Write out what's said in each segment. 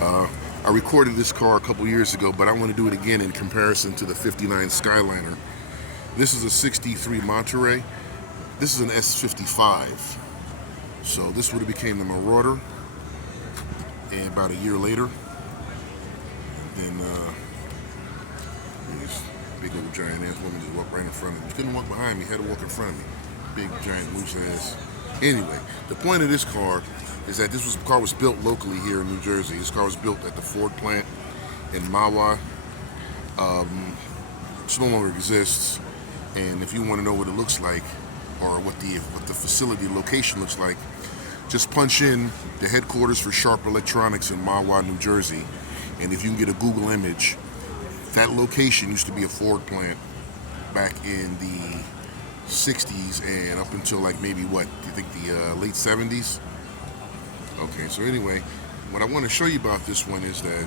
I recorded this car a couple years ago, but I want to do it again in comparison to the 59 Skyliner. This is a 63 Monterey. This is an S-55. So this would have became the Marauder, and about a year later. Then this big old giant ass woman just walked right in front of me. She couldn't walk behind me, had to walk in front of me. Big giant loose ass. Anyway, the point of this car is that this car was built locally here in New Jersey. This car was built at the Ford plant in Mahwah. It no longer exists, and if you want to know what it looks like or what the facility location looks like, just punch in the headquarters for Sharp Electronics in Mahwah, New Jersey, and if you can get a Google image, that location used to be a Ford plant back in the 60s and up until like maybe what, do you think the late 70s? Okay, so anyway, what I want to show you about this one is that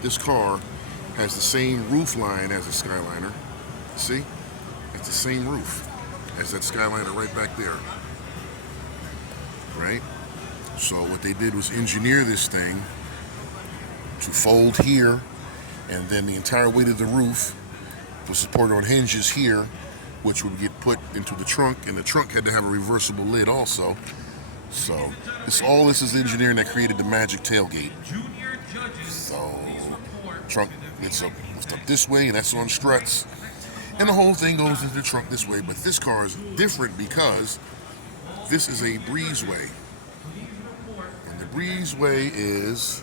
this car has the same roof line as the Skyliner. See? It's the same roof as that Skyliner right back there. Right? So what they did was engineer this thing to fold here, and then the entire weight of the roof was supported on hinges here, which would get put into the trunk, and the trunk had to have a reversible lid also. So all this is engineering that created the magic tailgate. So trunk gets up this way, and that's on struts, and the whole thing goes into the trunk this way. But this car is different because this is a breezeway, and the breezeway is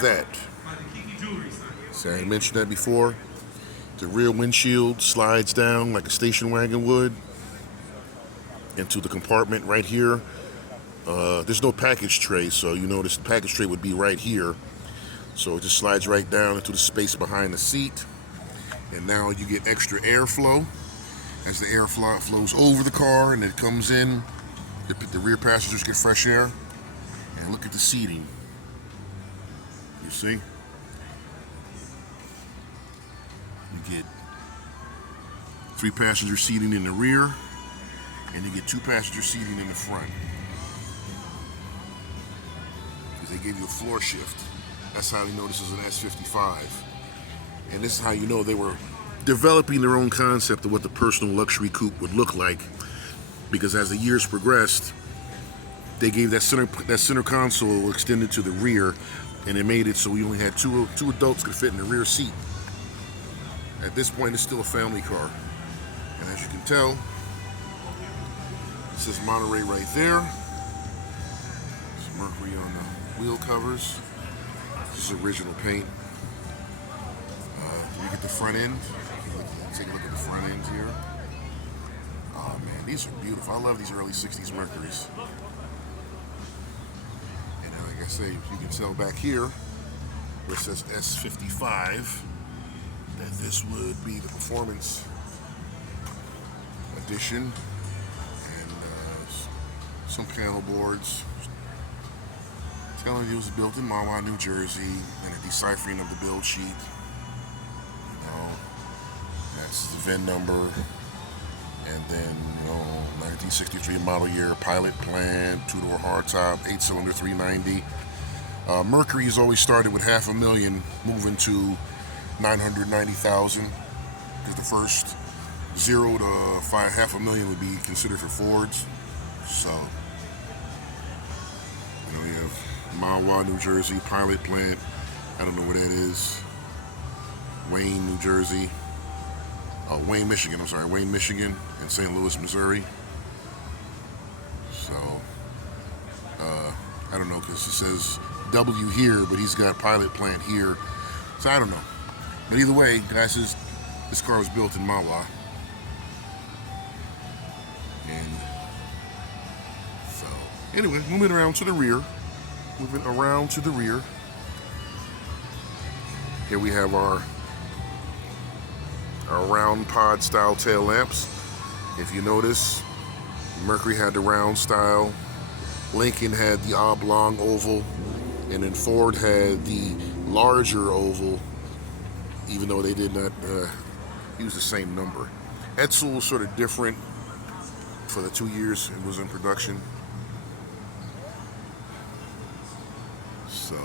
that. See, I mentioned that before. The rear windshield slides down like a station wagon would into the compartment right here. There's no package tray, so you notice the package tray would be right here. So it just slides right down into the space behind the seat. And now you get extra airflow as the air flows over the car and it comes in. The rear passengers get fresh air. And look at the seating. You see? You get 3 passenger seating in the rear, and you get 2 passenger seating in the front. Because they gave you a floor shift. That's how you know this is an S-55. And this is how you know they were developing their own concept of what the personal luxury coupe would look like. Because as the years progressed, they gave that center console extended to the rear, and it made it so we only had two adults could fit in the rear seat. At this point, it's still a family car. And as you can tell, it says Monterey right there. There's Mercury on the wheel covers. This is original paint. You get the front end. Take a look at the front end here. Oh man, these are beautiful. I love these early 60s Mercurys. And like I say, you can tell back here where it says S-55 that this would be the performance edition, and some panel boards telling you it was built in Mahwah, New Jersey, and a deciphering of the build sheet. You know, that's the VIN number, and then 1963 model year, pilot plant, 2-door hardtop, 8-cylinder 390. Mercury has always started with $500,000, moving to 990,000, because the first 0 to $500,000 would be considered for Fords. So, you have Mahwah, New Jersey, pilot plant. I don't know where that is. Wayne, New Jersey. Wayne, Michigan. I'm sorry, Wayne, Michigan, and St. Louis, Missouri. So, I don't know, because it says W here, but he's got pilot plant here. So I don't know. But either way, guys, this car was built in Mahwah. And so, anyway, moving around to the rear. Here we have our round pod style tail lamps. If you notice, Mercury had the round style, Lincoln had the oblong oval, and then Ford had the larger oval, even though they did not use the same number. Edsel was sort of different for the 2 years it was in production. So,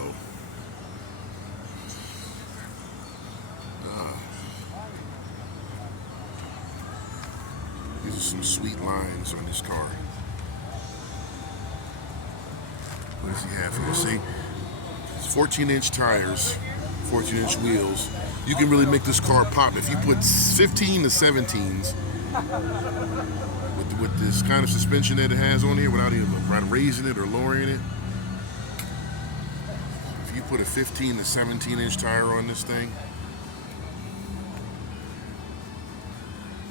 some sweet lines on this car. What does he have here? See, it's 14-inch tires, 14-inch wheels. You can really make this car pop if you put 15 to 17s with this kind of suspension that it has on here without even raising it or lowering it. If you put a 15 to 17-inch tire on this thing,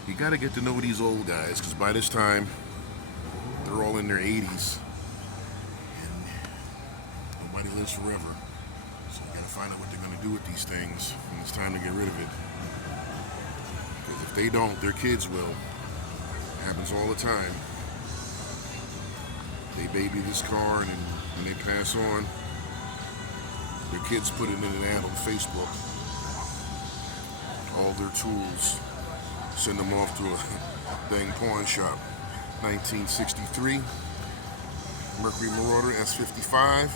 you got to get to know these old guys, because by this time they're all in their 80s and nobody lives forever. So you got to find out what they're going to do with these things when it's time to get rid of it. Because if they don't, their kids will. It happens all the time. They baby this car, and then when they pass on, their kids put it in an ad on Facebook. All their tools, send them off to a dang pawn shop. 1963 Mercury Monterey S-55.